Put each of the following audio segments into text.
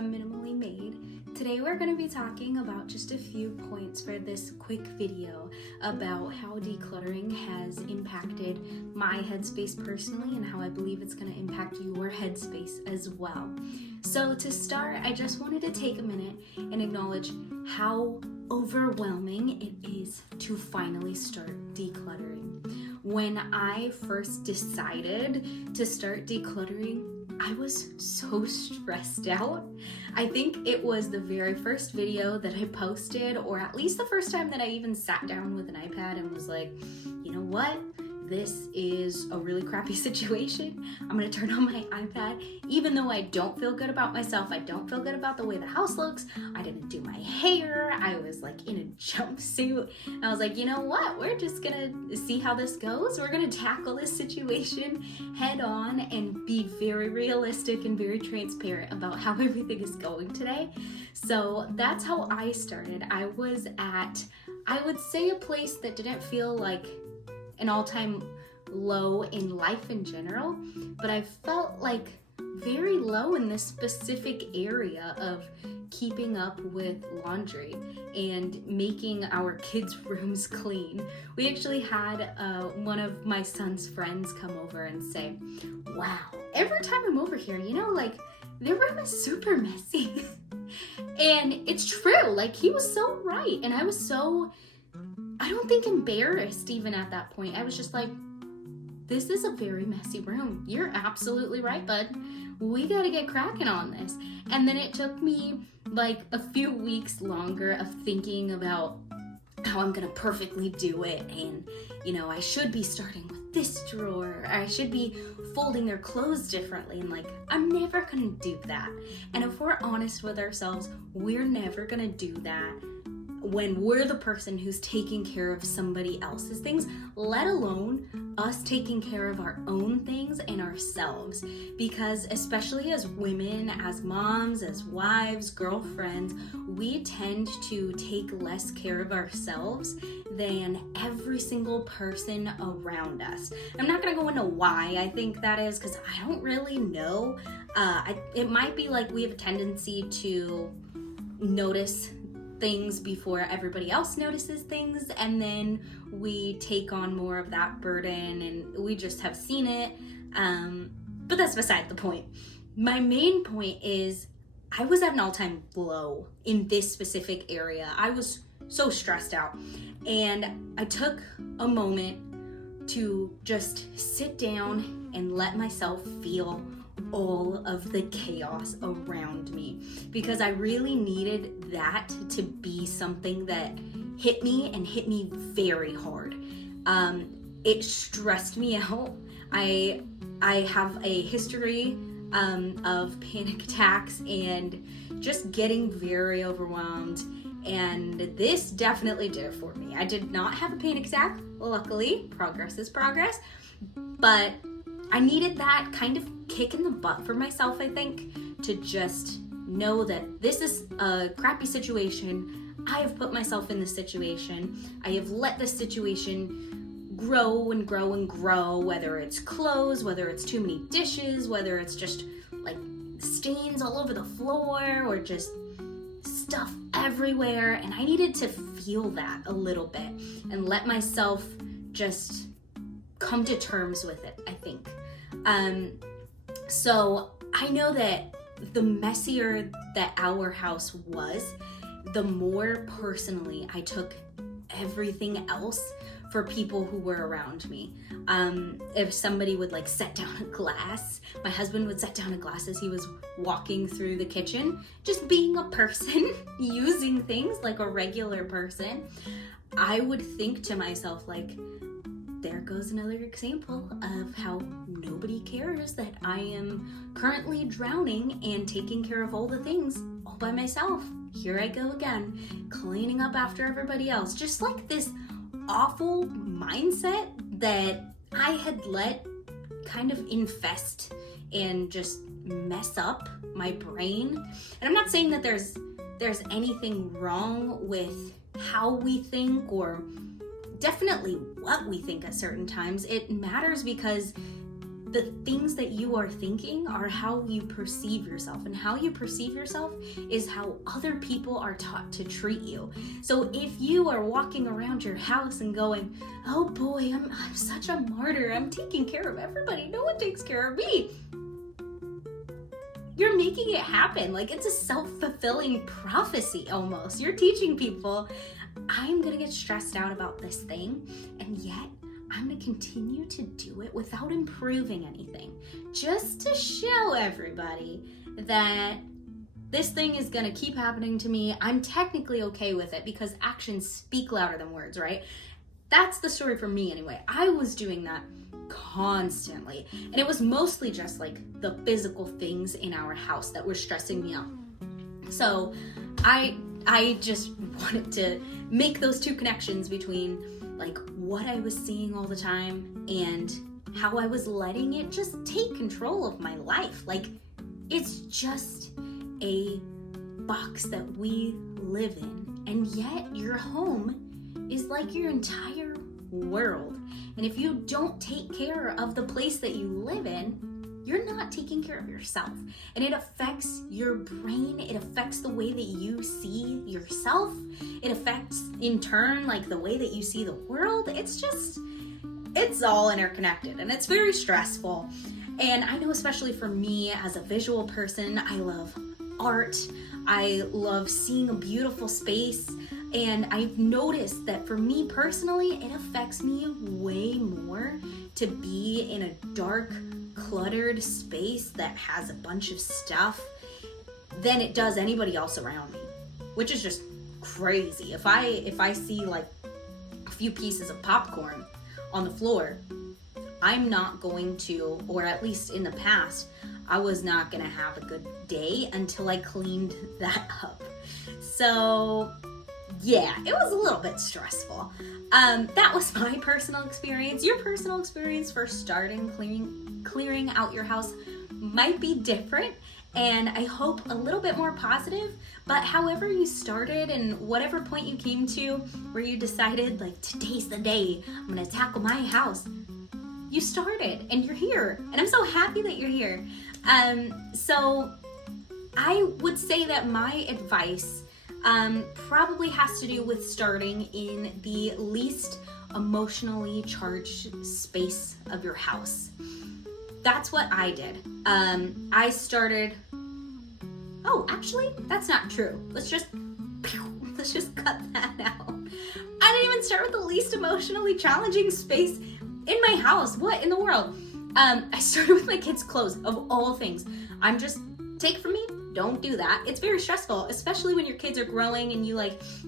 from Minimally Made. Today we're going to be talking about just a few points for this quick video about how decluttering has impacted my headspace personally and how I believe it's going to impact your headspace as well. So to start, I just wanted to take a minute and acknowledge how overwhelming it is to finally start decluttering. When I first decided to start decluttering, I was so stressed out. I think it was the very first video that I posted, or at least the first time that I even sat down with an iPad and was like, you know what? This is a really crappy situation. I'm gonna turn on my iPad. Even though I don't feel good about myself, I don't feel good about the way the house looks, I didn't do my hair, I was like in a jumpsuit. I was like, you know what? We're just gonna see how this goes. We're gonna tackle this situation head on and be very realistic and very transparent about how everything is going today. So that's how I started. I was at, I would say, a place that didn't feel like an all-time low in life in general, but I felt like very low in this specific area of keeping up with laundry and making our kids' rooms clean. We actually had one of my son's friends come over and say, wow, every time I'm over here, you know, like, their room is super messy. And it's true, like, he was so right, and I was so, I don't think embarrassed even at that point. I was just like, this is a very messy room. You're absolutely right, bud. We gotta get cracking on this. And then it took me like a few weeks longer of thinking about how I'm gonna perfectly do it. And, you know, I should be starting with this drawer. I should be folding their clothes differently. And like, I'm never gonna do that. And if we're honest with ourselves, we're never gonna do that when we're the person who's taking care of somebody else's things, let alone us taking care of our own things and ourselves. Because especially as women, as moms, as wives, girlfriends, we tend to take less care of ourselves than every single person around us. I'm not gonna go into why I think that is, because I don't really know. It might be like we have a tendency to notice things before everybody else notices things, and then we take on more of that burden and we just have seen it, but that's beside the point. My main point is I was at an all-time low in this specific area. I was so stressed out, and I took a moment to just sit down and let myself feel all of the chaos around me, because I really needed that to be something that hit me and hit me very hard. It stressed me out. I have a history of panic attacks and just getting very overwhelmed, and this definitely did it for me. I did not have a panic attack, luckily. Progress is progress, but I needed that kind of kick in the butt for myself, I think, to just know that this is a crappy situation. I have put myself in this situation. I have let this situation grow and grow and grow, whether it's clothes, whether it's too many dishes, whether it's just like stains all over the floor or just stuff everywhere. And I needed to feel that a little bit and let myself just come to terms with it, I think. So I know that the messier that our house was, the more personally I took everything else for people who were around me. If somebody would like set down a glass, my husband would set down a glass as he was walking through the kitchen, just being a person, using things like a regular person, I would think to myself like, there goes another example of how nobody cares that I am currently drowning and taking care of all the things all by myself. Here I go again, cleaning up after everybody else. Just like this awful mindset that I had let kind of infest and just mess up my brain. And I'm not saying that there's anything wrong with how we think, or definitely what we think at certain times. It matters because the things that you are thinking are how you perceive yourself, and how you perceive yourself is how other people are taught to treat you. So if you are walking around your house and going, oh boy, I'm such a martyr, I'm taking care of everybody, no one takes care of me, you're making it happen. Like, it's a self-fulfilling prophecy almost. You're teaching people, I'm gonna get stressed out about this thing, and yet I'm gonna continue to do it without improving anything, just to show everybody that this thing is gonna keep happening to me. I'm technically okay with it because actions speak louder than words, right? That's the story for me anyway. I was doing that constantly, and it was mostly just like the physical things in our house that were stressing me out. So I just wanted to make those two connections between like what I was seeing all the time and how I was letting it just take control of my life. Like, it's just a box that we live in, and yet your home is like your entire world. And if you don't take care of the place that you live in, you're not taking care of yourself. And it affects your brain, it affects the way that you see yourself, it affects in turn like the way that you see the world. It's all interconnected, and it's very stressful. And I know, especially for me as a visual person, I love art, I love seeing a beautiful space, and I've noticed that for me personally, it affects me way more to be in a dark, cluttered space that has a bunch of stuff than it does anybody else around me, which is just crazy. If I see like a few pieces of popcorn on the floor, I'm not going to, or at least in the past, I was not gonna have a good day until I cleaned that up. So yeah, it was a little bit stressful. That was my personal experience. Your personal experience for starting clearing out your house might be different, and I hope a little bit more positive. But however you started and whatever point you came to where you decided like, today's the day I'm gonna tackle my house, you started and you're here, and I'm so happy that you're here. So I would say that my advice probably has to do with starting in the least emotionally charged space of your house. That's what I did. I started, oh, actually, that's not true. Let's just cut that out. I didn't even start with the least emotionally challenging space in my house. What in the world? I started with my kids' clothes, of all things. Take it from me, don't do that. It's very stressful, especially when your kids are growing and you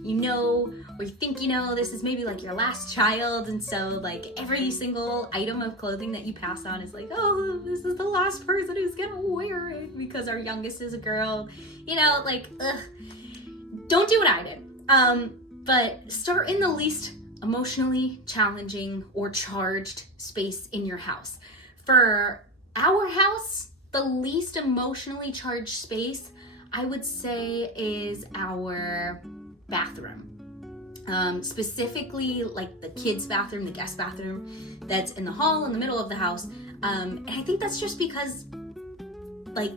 know, or you think this is maybe like your last child, and so like every single item of clothing that you pass on is like, oh, this is the last person who's gonna wear it because our youngest is a girl. Ugh. Don't do what I did. But start in the least emotionally challenging or charged space in your house. For our house, the least emotionally charged space, I would say, is our bathroom. Specifically, like the kids' bathroom, the guest bathroom that's in the hall in the middle of the house. And I think that's just because, like,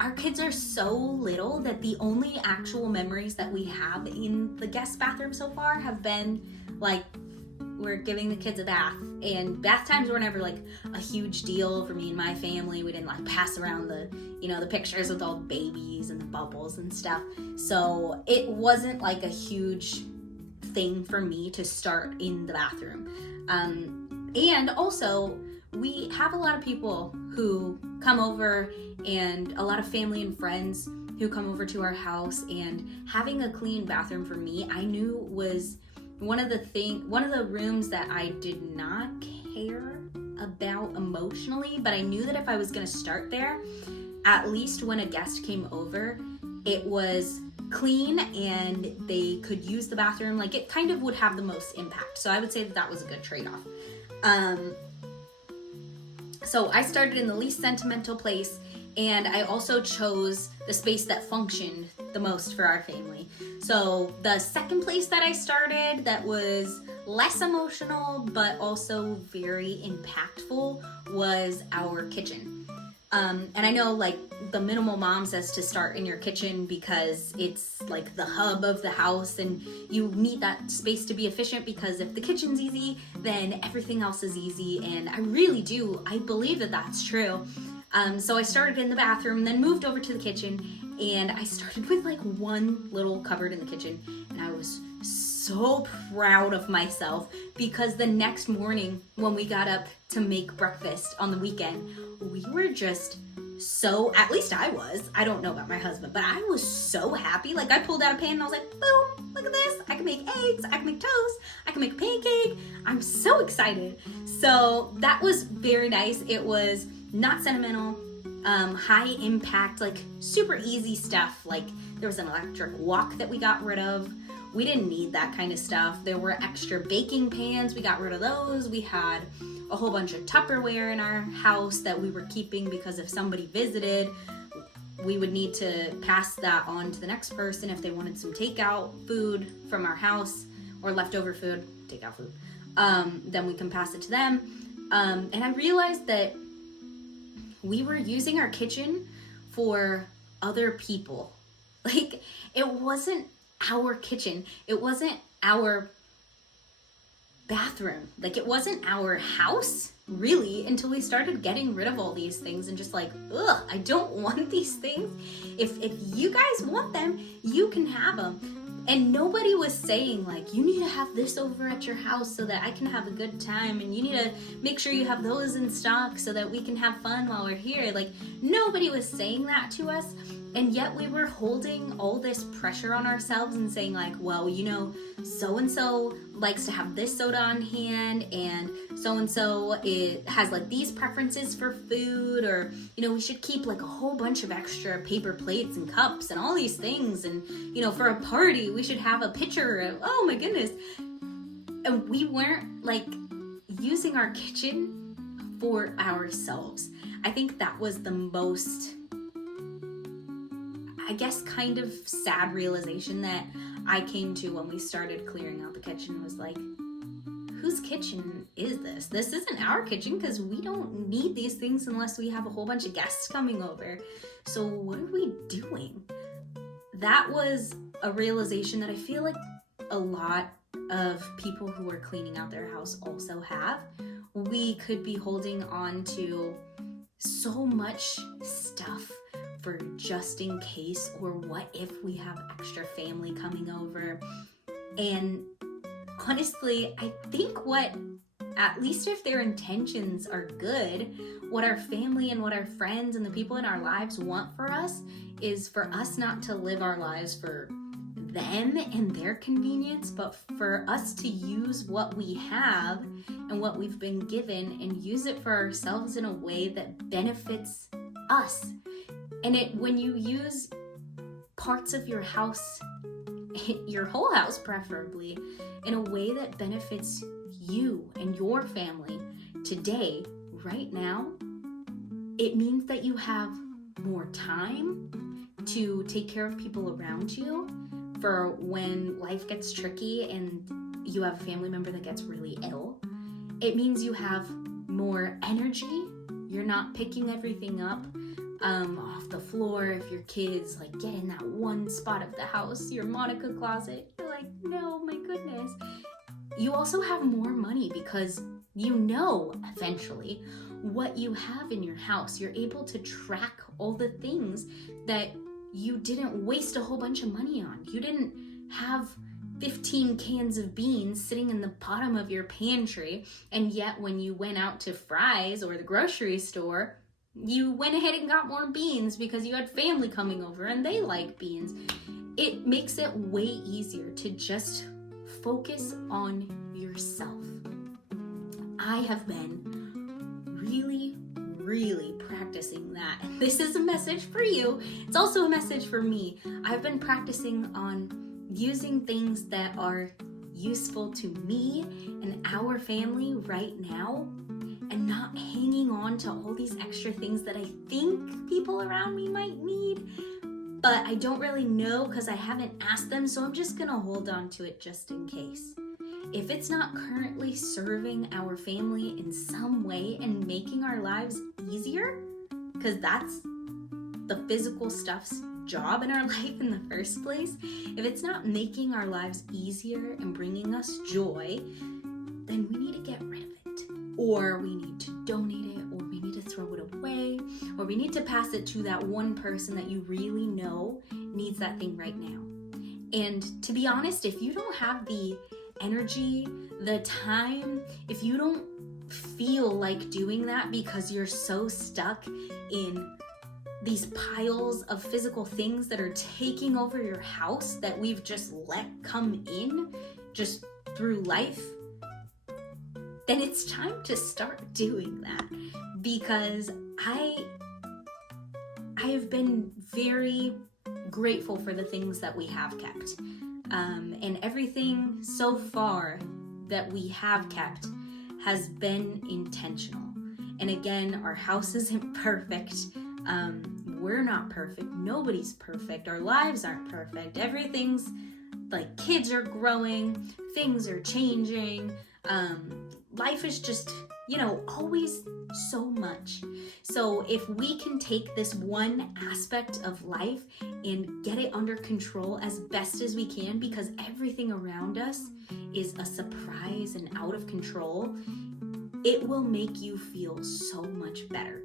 our kids are so little that the only actual memories that we have in the guest bathroom so far have been, like, we're giving the kids a bath, and bath times were never like a huge deal for me and my family. We didn't like pass around the pictures with all the babies and the bubbles and stuff. So it wasn't like a huge thing for me to start in the bathroom. And also we have a lot of people who come over, and a lot of family and friends who come over to our house, and having a clean bathroom for me, I knew was one of the rooms that I did not care about emotionally, but I knew that if I was gonna start there, at least when a guest came over, it was clean and they could use the bathroom. Like, it kind of would have the most impact. So I would say that was a good trade-off. So I started in the least sentimental place, And I also chose the space that functioned the most for our family. So the second place that I started that was less emotional but also very impactful was our kitchen. And I know like the minimal mom says to start in your kitchen because it's like the hub of the house and you need that space to be efficient, because if the kitchen's easy, then everything else is easy. And I really do. I believe that that's true. So I started in the bathroom, then moved over to the kitchen, and I started with like one little cupboard in the kitchen, and I was so proud of myself because the next morning when we got up to make breakfast on the weekend, we were just so, at least I was, I don't know about my husband, but I was so happy. Like I pulled out a pan and I was like, boom, look at this. I can make eggs, I can make toast, I can make a pancake. I'm so excited. So that was very nice. It was not sentimental, high impact, like super easy stuff. Like there was an electric wok that we got rid of. We didn't need that kind of stuff. There were extra baking pans. We got rid of those. We had a whole bunch of Tupperware in our house that we were keeping because if somebody visited, we would need to pass that on to the next person if they wanted some takeout food from our house or leftover food, takeout food. Then we can pass it to them. And I realized that we were using our kitchen for other people. Like it wasn't our kitchen. It wasn't our bathroom. Like it wasn't our house really until we started getting rid of all these things and just like, ugh, I don't want these things. If you guys want them, you can have them. And nobody was saying like, you need to have this over at your house so that I can have a good time, and you need to make sure you have those in stock so that we can have fun while we're here. Like nobody was saying that to us, and yet we were holding all this pressure on ourselves and saying like, well, you know, so-and-so likes to have this soda on hand, and so-and-so it has like these preferences for food, or, you know, we should keep like a whole bunch of extra paper plates and cups and all these things, and, you know, for a party we should have a picture of, oh my goodness. And we weren't like using our kitchen for ourselves. I think that was the most, I guess, kind of sad realization that I came to when we started clearing out the kitchen. Was like, whose kitchen is this? This isn't our kitchen because we don't need these things unless we have a whole bunch of guests coming over. So what are we doing? That was a realization that I feel like a lot of people who are cleaning out their house also have. We could be holding on to so much stuff for just in case, or what if we have extra family coming over. And honestly, I think what, at least if their intentions are good, what our family and what our friends and the people in our lives want for us is for us not to live our lives for them and their convenience, but for us to use what we have and what we've been given and use it for ourselves in a way that benefits us. And when you use parts of your house, your whole house preferably, in a way that benefits you and your family today, right now, it means that you have more time to take care of people around you for when life gets tricky and you have a family member that gets really ill. It means you have more energy. You're not picking everything up off the floor. If your kids like get in that one spot of the house, your Monica closet, you're like, no, my goodness. You also have more money because you know eventually what you have in your house. You're able to track all the things that you didn't waste a whole bunch of money on. You didn't have 15 cans of beans sitting in the bottom of your pantry, and yet when you went out to Fry's or the grocery store, you went ahead and got more beans because you had family coming over and they like beans. It makes it way easier to just focus on yourself. I have been really practicing that. This is a message for you. It's also a message for me. I've been practicing on using things that are useful to me and our family right now and not hanging on to all these extra things that I think people around me might need, but I don't really know because I haven't asked them, so I'm just gonna hold on to it just in case. If it's not currently serving our family in some way and making our lives easier, because that's the physical stuff's job in our life in the first place, if it's not making our lives easier and bringing us joy, then we need to get rid of it. Or we need to donate it, or we need to throw it away, or we need to pass it to that one person that you really know needs that thing right now. And to be honest, if you don't have the energy, the time, if you don't feel like doing that because you're so stuck in these piles of physical things that are taking over your house that we've just let come in just through life, then it's time to start doing that. Because I have been very grateful for the things that we have kept. And everything so far that we have kept has been intentional. And again, our house isn't perfect. We're not perfect. Nobody's perfect. Our lives aren't perfect. Everything's like, kids are growing, things are changing. Life is just, always so much. So if we can take this one aspect of life and get it under control as best as we can, because everything around us is a surprise and out of control, it will make you feel so much better.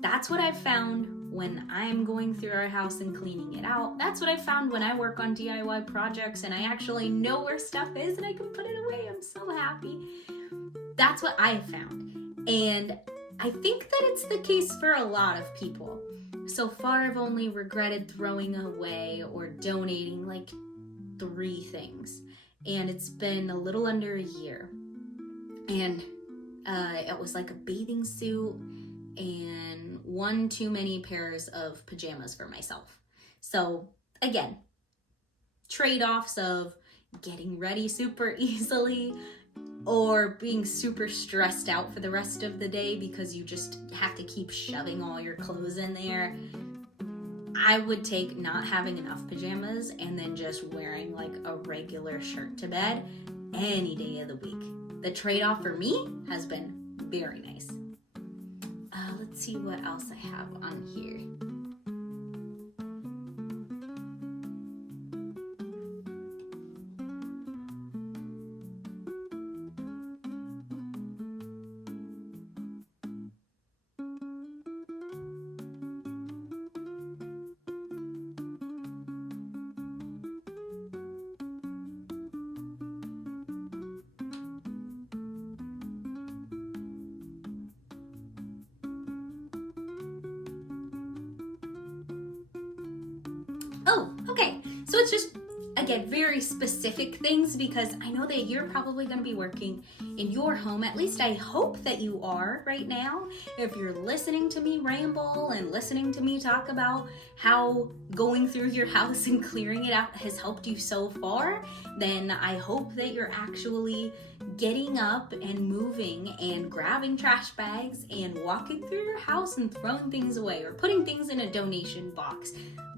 That's what I've found when I'm going through our house and cleaning it out. That's what I found when I work on DIY projects and I actually know where stuff is and I can put it away. I'm so happy. That's what I found. And I think that it's the case for a lot of people. So far, I've only regretted throwing away or donating like 3 things. And it's been a little under a year. And it was like a bathing suit and 1 too many pairs of pajamas for myself. So again, trade-offs of getting ready super easily or being super stressed out for the rest of the day because you just have to keep shoving all your clothes in there. I would take not having enough pajamas and then just wearing like a regular shirt to bed any day of the week. The trade-off for me has been very nice. Let's see what else I have on here. Oh, okay. So it's just, again, very specific things because I know that you're probably going to be working in your home. At least I hope that you are right now. If you're listening to me ramble and listening to me talk about how going through your house and clearing it out has helped you so far, then I hope that you're actually getting up and moving and grabbing trash bags and walking through your house and throwing things away or putting things in a donation box.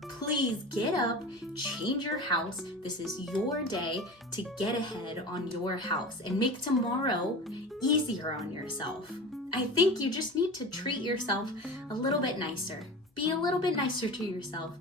Please get up, change your house. This is your day to get ahead on your house and make tomorrow easier on yourself. I think you just need to treat yourself a little bit nicer. Be a little bit nicer to yourself.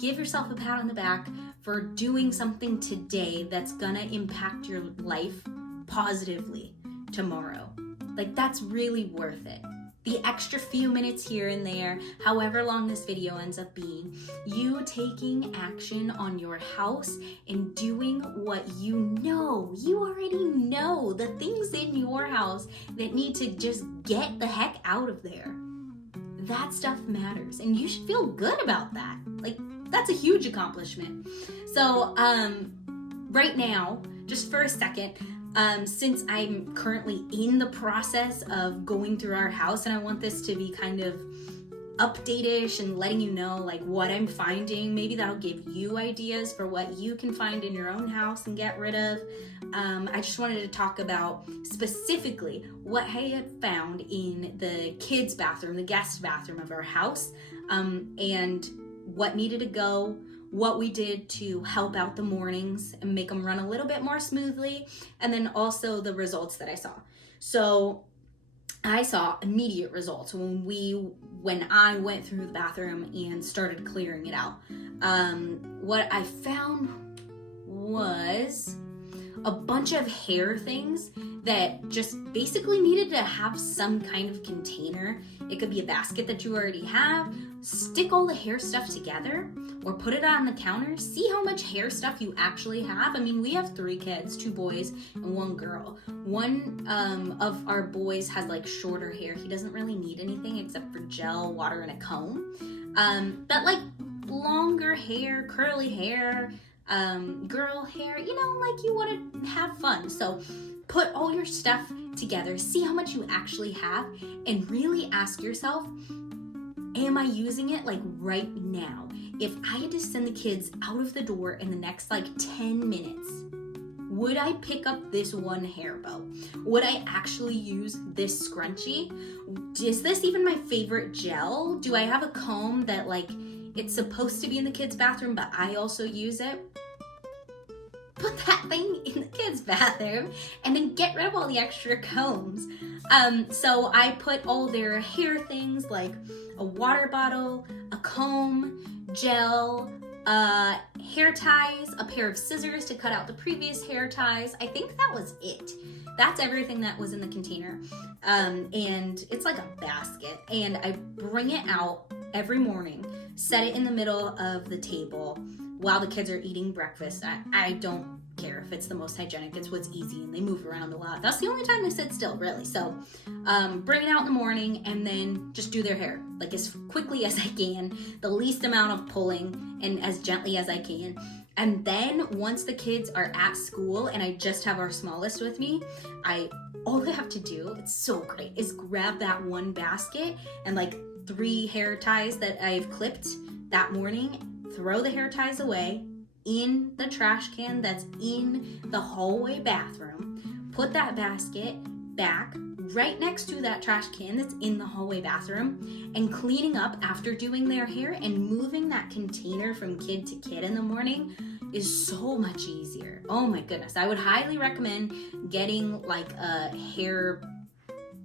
Give yourself a pat on the back for doing something today that's gonna impact your life positively tomorrow. Like, that's really worth it. The extra few minutes here and there, however long this video ends up being, you taking action on your house and doing what you already know, the things in your house that need to just get the heck out of there. That stuff matters, and you should feel good about that. Like, that's a huge accomplishment. So, right now, just for a second, since I'm currently in the process of going through our house and I want this to be kind of update-ish and letting you know like what I'm finding. Maybe that'll give you ideas for what you can find in your own house and get rid of. I just wanted to talk about specifically what I had found in the kids' bathroom, the guest bathroom of our house, and what needed to go, what we did to help out the mornings and make them run a little bit more smoothly, and then also the results that I saw. So I saw immediate results when I went through the bathroom and started clearing it out. What I found was a bunch of hair things that just basically needed to have some kind of container. It could be a basket that you already have. Stick all the hair stuff together or put it on the counter. See how much hair stuff you actually have. I mean, we have 3 kids, 2 boys and 1 girl. One of our boys has like shorter hair. He doesn't really need anything except for gel, water, and a comb. But like longer hair, curly hair, girl hair, like you want to have fun. So put all your stuff together, see how much you actually have, and really ask yourself, am I using it like right now? If I had to send the kids out of the door in the next like 10 minutes, would I pick up this one hair bow? Would I actually use this scrunchie? Is this even my favorite gel? Do I have a comb that like it's supposed to be in the kids' bathroom, but I also use it? Put that thing in the kids' bathroom and then get rid of all the extra combs. So I put all their hair things like a water bottle, a comb, gel, hair ties, a pair of scissors to cut out the previous hair ties. I think that was it. That's everything that was in the container. And it's like a basket. And I bring it out every morning, set it in the middle of the table while the kids are eating breakfast. I don't care if it's the most hygienic, it's what's easy, and they move around a lot. That's the only time they sit still, really. So bring it out in the morning and then just do their hair like as quickly as I can, the least amount of pulling and as gently as I can. And then once the kids are at school and I just have our smallest with me, all I have to do, it's so great, is grab that one basket and like 3 hair ties that I've clipped that morning, throw the hair ties away in the trash can that's in the hallway bathroom, put that basket back right next to that trash can that's in the hallway bathroom, and cleaning up after doing their hair and moving that container from kid to kid in the morning is so much easier. Oh my goodness. I would highly recommend getting like a hair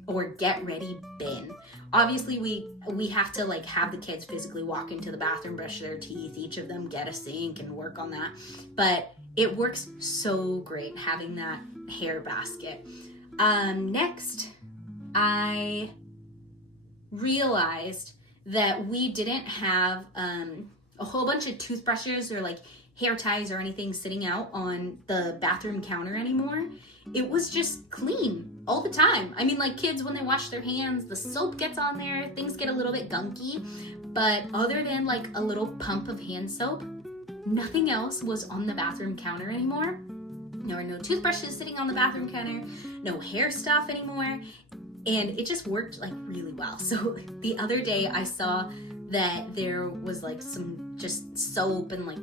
or get ready bin. Obviously we have to like have the kids physically walk into the bathroom, brush their teeth, each of them get a sink and work on that. But it works so great having that hair basket. Next, I realized that we didn't have a whole bunch of toothbrushes or like hair ties or anything sitting out on the bathroom counter anymore. It was just clean all the time. I mean, like kids, when they wash their hands, the soap gets on there, things get a little bit gunky, but other than like a little pump of hand soap, nothing else was on the bathroom counter anymore. There were no toothbrushes sitting on the bathroom counter, no hair stuff anymore, and it just worked like really well. So the other day I saw that there was like some just soap and like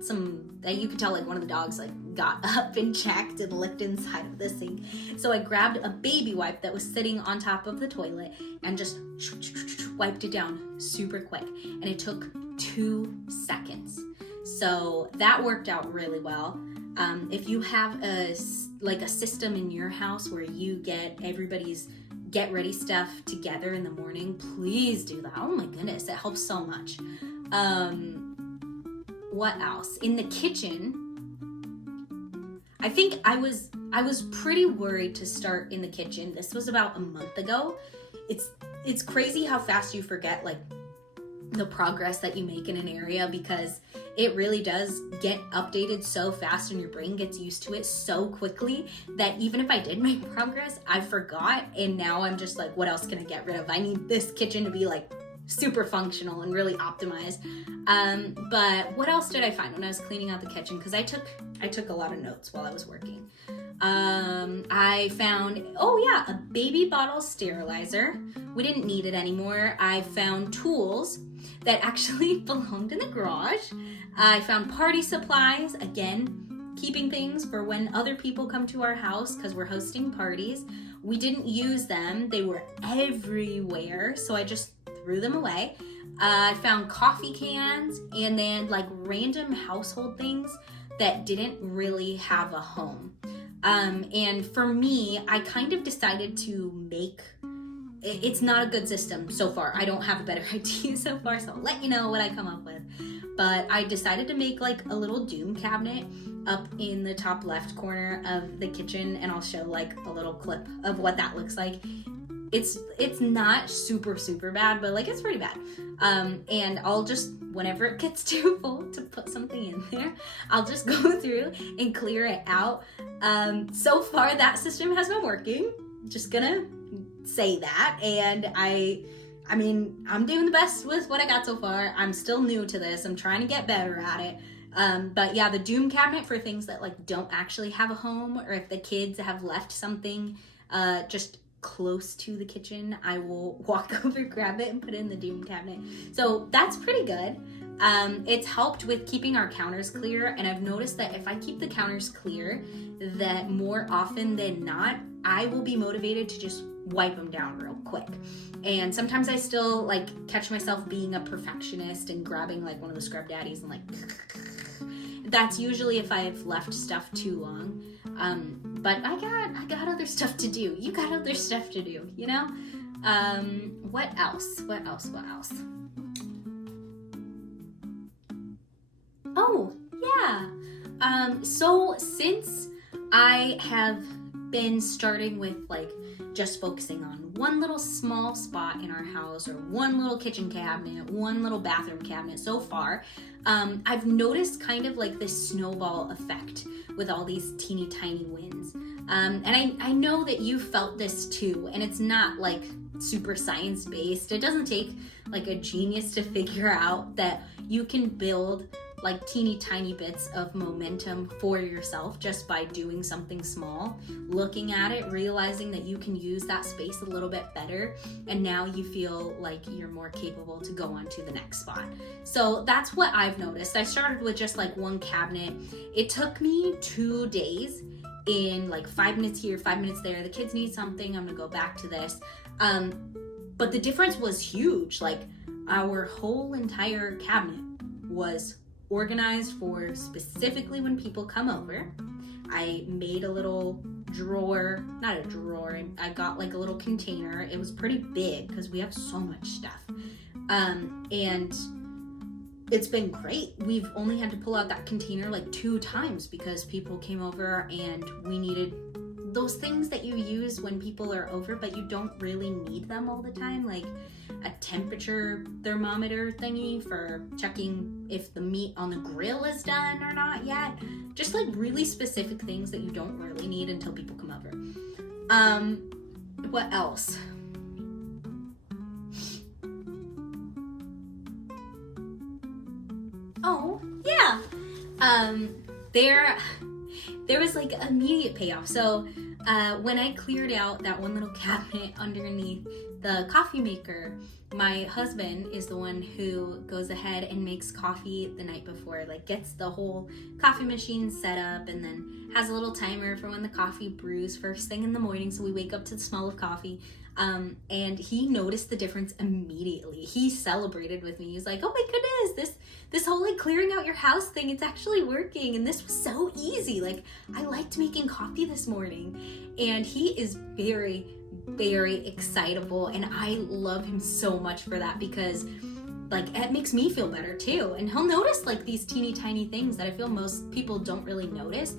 some that you could tell like one of the dogs like got up and checked and licked inside of the sink. So I grabbed a baby wipe that was sitting on top of the toilet and just wiped it down super quick, and it took 2 seconds. So that worked out really well. If you have a system in your house where you get everybody's get ready stuff together in the morning, please do that. Oh my goodness, it helps so much. What else? In the kitchen, I think I was pretty worried to start in the kitchen. This was about a month ago. It's crazy how fast you forget like the progress that you make in an area, because it really does get updated so fast and your brain gets used to it so quickly that even if I did make progress, I forgot, and now I'm just like, what else can I get rid of? I need this kitchen to be like super functional and really optimized. But what else did I find when I was cleaning out the kitchen? Because I took a lot of notes while I was working. I found, a baby bottle sterilizer. We didn't need it anymore. I found tools that actually belonged in the garage. I found party supplies, again, keeping things for when other people come to our house because we're hosting parties. We didn't use them. They were everywhere, so I just threw them away. I found coffee cans and then like random household things that didn't really have a home. And for me, I kind of decided to make, it's not a good system so far. I don't have a better idea so far, so I'll let you know what I come up with. But I decided to make like a little doom cabinet up in the top left corner of the kitchen, and I'll show like a little clip of what that looks like. It's not super bad, but like it's pretty bad. And I'll just, whenever it gets too full to put something in there, I'll just go through and clear it out. So far that system has been working. Just gonna say that. And I mean, I'm doing the best with what I got so far. I'm still new to this. I'm trying to get better at it. But yeah, the doom cabinet for things that like don't actually have a home, or if the kids have left something just close to the kitchen, I will walk over, grab it, and put it in the doom cabinet. So that's pretty good. It's helped with keeping our counters clear, and I've noticed that if I keep the counters clear, that more often than not, I will be motivated to just wipe them down real quick. And sometimes I still like catch myself being a perfectionist and grabbing like one of the scrub daddies and like that's usually if I've left stuff too long. But I got other stuff to do. You got other stuff to do, you know? What else? Oh, yeah. So since I have been starting with like just focusing on one little small spot in our house, or one little kitchen cabinet, one little bathroom cabinet so far, I've noticed kind of like this snowball effect with all these teeny tiny wins. And I know that you felt this too, and it's not like super science based. It doesn't take like a genius to figure out that you can build like teeny tiny bits of momentum for yourself just by doing something small, looking at it, realizing that you can use that space a little bit better, and now you feel like you're more capable to go on to the next spot. So that's what I've noticed. I started with just like one cabinet. It took me 2 days in like 5 minutes here, 5 minutes there. The kids need something, I'm gonna go back to this. But the difference was huge. Like our whole entire cabinet was organized for specifically when people come over. I made a little drawer, not a drawer, I got like a little container. It was pretty big because we have so much stuff. And it's been great. We've only had to pull out that container like 2 times because people came over and we needed those things that you use when people are over, but you don't really need them all the time, like a temperature thermometer thingy for checking if the meat on the grill is done or not yet. Just like really specific things that you don't really need until people come over. What else? Oh, yeah. There was like immediate payoff. So when I cleared out that one little cabinet underneath the coffee maker, my husband is the one who goes ahead and makes coffee the night before, like gets the whole coffee machine set up and then has a little timer for when the coffee brews first thing in the morning, so we wake up to the smell of coffee. And he noticed the difference immediately. He celebrated with me. He's like, oh my goodness, this whole like clearing out your house thing, it's actually working. And this was so easy. Like I liked making coffee this morning. And he is very, very excitable. And I love him so much for that because like it makes me feel better too. And he'll notice like these teeny tiny things that I feel most people don't really notice.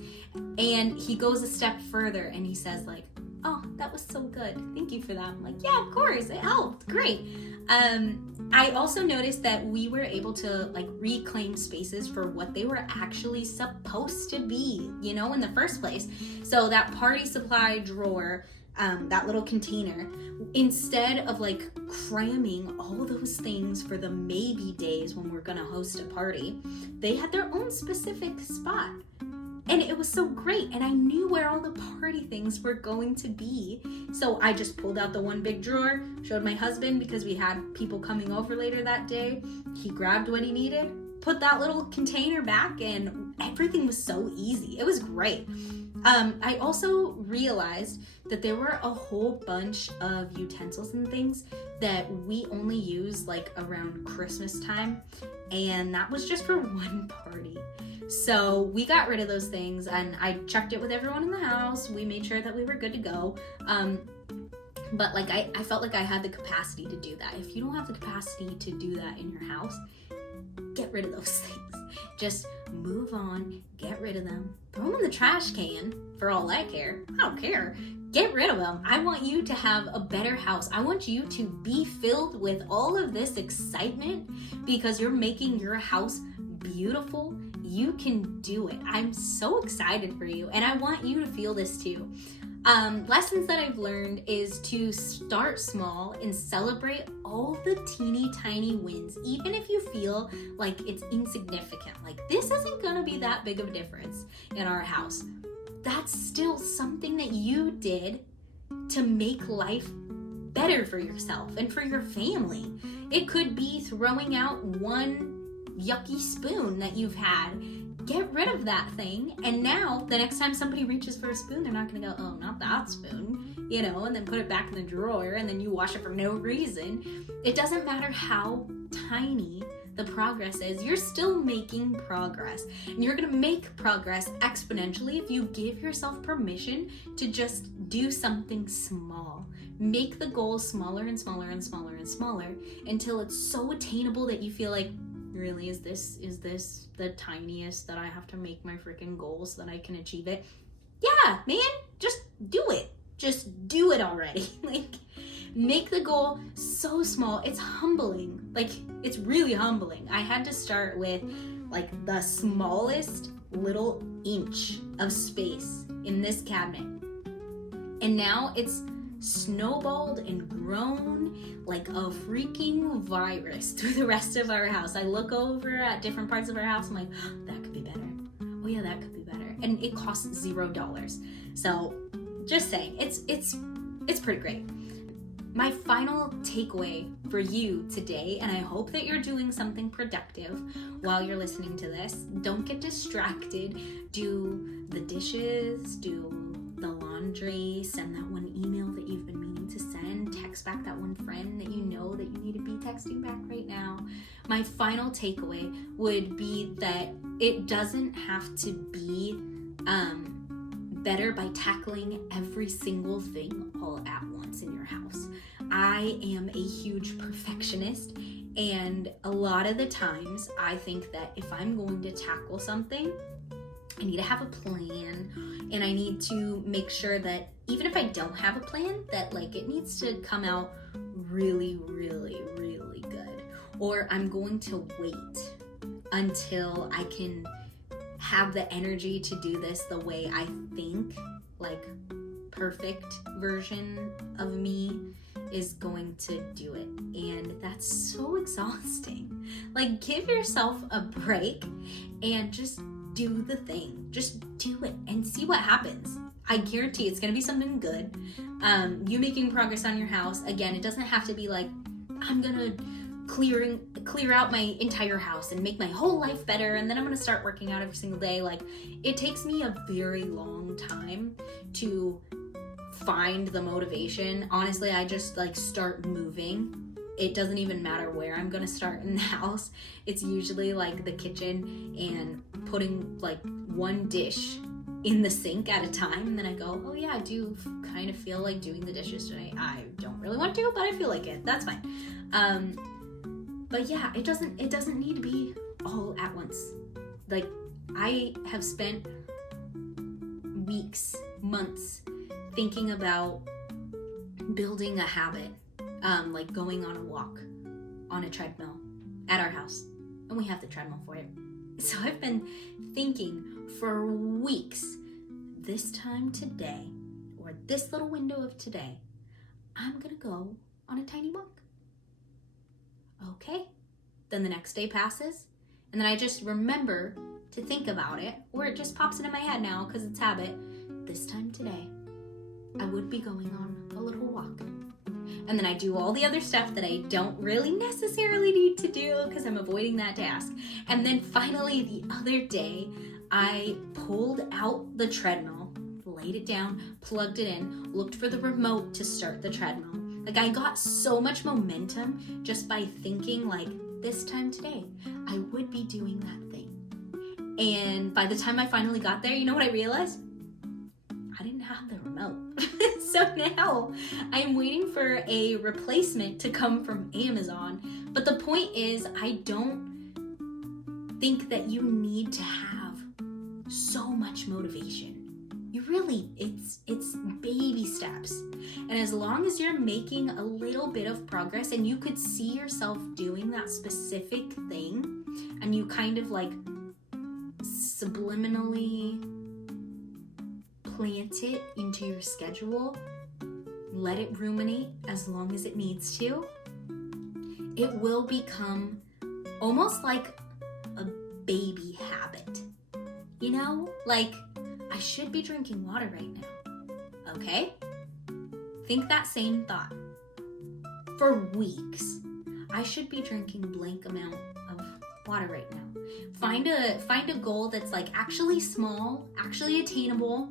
And he goes a step further and he says like, oh, that was so good. Thank you for that. I'm like, yeah, of course, it helped. Great. I also noticed that we were able to like reclaim spaces for what they were actually supposed to be, you know, in the first place. So that party supply drawer, that little container, instead of like cramming all those things for the maybe days when we're gonna host a party, they had their own specific spot. And it was so great, and I knew where all the party things were going to be. So I just pulled out the one big drawer, showed my husband because we had people coming over later that day. He grabbed what he needed, put that little container back, and everything was so easy. It was great. I also realized that there were a whole bunch of utensils and things that we only use like around Christmas time, and that was just for one party. So we got rid of those things, and I checked it with everyone in the house. We made sure that we were good to go. But like I felt like I had the capacity to do that. If you don't have the capacity to do that in your house, get rid of those things. Just move on, get rid of them, throw them in the trash can for all I care. I don't care. Get rid of them. I want you to have a better house. I want you to be filled with all of this excitement because you're making your house beautiful. You can do it. I'm so excited for you, and I want you to feel this too. Lessons that I've learned is to start small and celebrate all the teeny tiny wins, even if you feel like it's insignificant. Like, this isn't gonna be that big of a difference in our house. That's still something that you did to make life better for yourself and for your family. It could be throwing out one yucky spoon that you've had. Get rid of that thing, and now the next time somebody reaches for a spoon, they're not gonna go, oh, not that spoon, you know, and then put it back in the drawer, and then you wash it for no reason. It doesn't matter how tiny the progress is, you're still making progress, and you're gonna make progress exponentially if you give yourself permission to just do something small. Make the goal smaller and smaller and smaller and smaller until it's so attainable that you feel like, really, is this the tiniest that I have to make my freaking goal so that I can achieve it? Yeah, man, just do it. Just do it already. Like, make the goal so small. It's humbling. Like, it's really humbling. I had to start with like the smallest little inch of space in this cabinet. And now it's snowballed and grown like a freaking virus through the rest of our house. I look over at different parts of our house, I'm like, oh, that could be better. Oh yeah, that could be better. And it costs $0. So just saying, it's pretty great. My final takeaway for you today, and I hope that you're doing something productive while you're listening to this. Don't get distracted. Do the dishes, do the laundry, send that one email that you've been meaning to send, text back that one friend that you know that you need to be texting back right now. My final takeaway would be that it doesn't have to be better by tackling every single thing all at once in your house. I am a huge perfectionist, and a lot of the times I think that if I'm going to tackle something, I need to have a plan, and I need to make sure that even if I don't have a plan, that like it needs to come out really, really, really good. Or I'm going to wait until I can have the energy to do this the way I think, like perfect version of me is going to do it. And that's so exhausting. Like, give yourself a break and just do the thing. Just do it and see what happens. I guarantee it's gonna be something good. You making progress on your house, again, it doesn't have to be like, I'm gonna clear out my entire house and make my whole life better, and then I'm gonna start working out every single day. Like, it takes me a very long time to find the motivation. Honestly, I just like start moving. It doesn't even matter where I'm gonna start in the house. It's usually like the kitchen and putting like one dish in the sink at a time, and then I go, oh yeah, I do kind of feel like doing the dishes today. I don't really want to, but I feel like it. That's fine. But yeah, it doesn't need to be all at once. Like, I have spent weeks, months thinking about building a habit, like going on a walk on a treadmill at our house, and we have the treadmill for it. So I've been thinking for weeks, this time today or this little window of today, I'm gonna go on a tiny walk. Okay, then the next day passes, and then I just remember to think about it, or it just pops into my head now because it's habit. This time today, I would be going on a little walk. And then I do all the other stuff that I don't really necessarily need to do because I'm avoiding that task. And then finally the other day, I pulled out the treadmill, laid it down, plugged it in, looked for the remote to start the treadmill. Like, I got so much momentum just by thinking, like, this time today, I would be doing that thing. And by the time I finally got there, you know what I realized? I didn't have the remote. So now I'm waiting for a replacement to come from Amazon. But the point is, I don't think that you need to have so much motivation. You really, it's baby steps. And as long as you're making a little bit of progress and you could see yourself doing that specific thing, and you kind of like subliminally plant it into your schedule, let it ruminate as long as it needs to, it will become almost like a baby habit. You know, like, I should be drinking water right now. Okay? Think that same thought. For weeks, I should be drinking blank amount of water right now. Find a goal that's like actually small, actually attainable,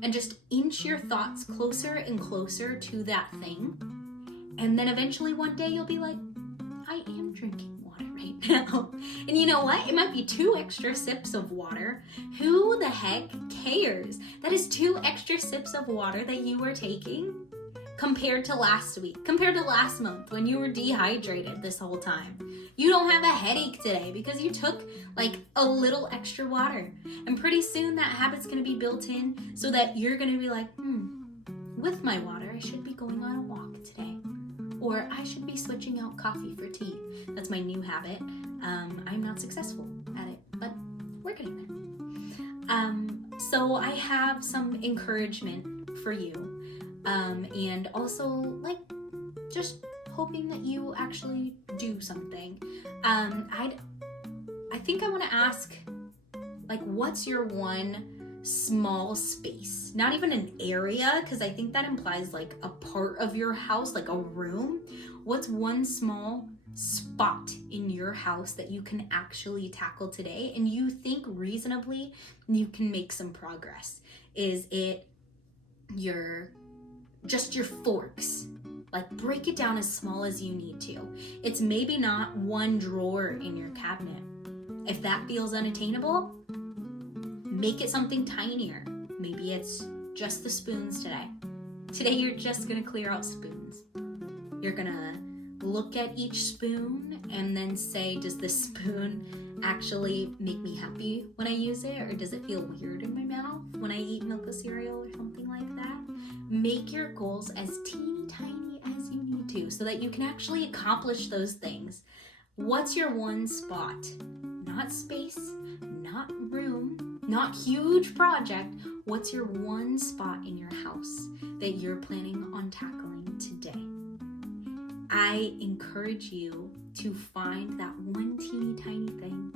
and just inch your thoughts closer and closer to that thing. And then eventually one day you'll be like, I am drinking water right now. And you know what? It might be 2 extra sips of water. Who the heck cares? That is 2 extra sips of water that you were taking compared to last week, compared to last month when you were dehydrated this whole time. You don't have a headache today because you took like a little extra water. And pretty soon that habit's gonna be built in so that you're gonna be like, with my water, I should be going on a walk today. Or I should be switching out coffee for tea. That's my new habit. I'm not successful at it, but we're getting there. So I have some encouragement for you. And also, like, just hoping that you actually do something. I think I want to ask, like, what's your one small space? Not even an area, because I think that implies like a part of your house, like a room. What's one small spot in your house that you can actually tackle today and you think reasonably you can make some progress? Is it just your forks? Like, break it down as small as you need to. It's maybe not one drawer in your cabinet. If that feels unattainable, make it something tinier. Maybe it's just the spoons today. Today you're just gonna clear out spoons. You're gonna look at each spoon and then say, does this spoon actually make me happy when I use it? Or does it feel weird in my mouth when I eat milk of cereal or something like that? Make your goals as teeny tiny as you need to so that you can actually accomplish those things. What's your one spot? Not space, not room, not huge project. What's your one spot in your house that you're planning on tackling today? I encourage you to find that one teeny tiny thing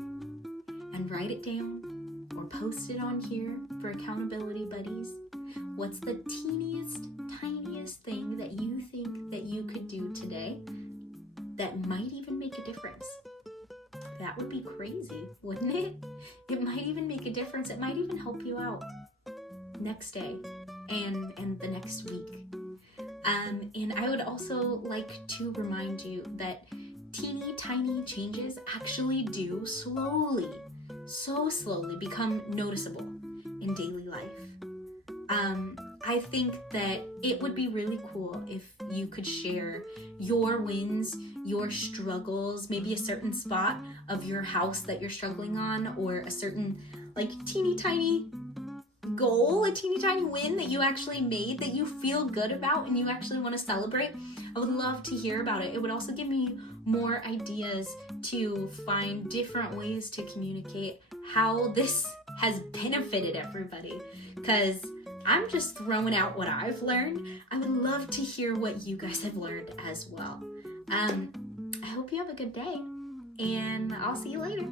and write it down or post it on here for accountability buddies. What's the teeniest, tiniest thing that you think that you could do today that might even make a difference? That would be crazy, wouldn't it? It might even make a difference. It might even help you out next day and the next week. And I would also like to remind you that teeny tiny changes actually do so slowly become noticeable in daily life. I think that it would be really cool if you could share your wins, your struggles, maybe a certain spot of your house that you're struggling on, or a certain like teeny tiny goal, a teeny tiny win that you actually made that you feel good about and you actually want to celebrate. I would love to hear about it. It would also give me more ideas to find different ways to communicate how this has benefited everybody, because I'm just throwing out what I've learned. I would love to hear what you guys have learned as well. I hope you have a good day, and I'll see you later.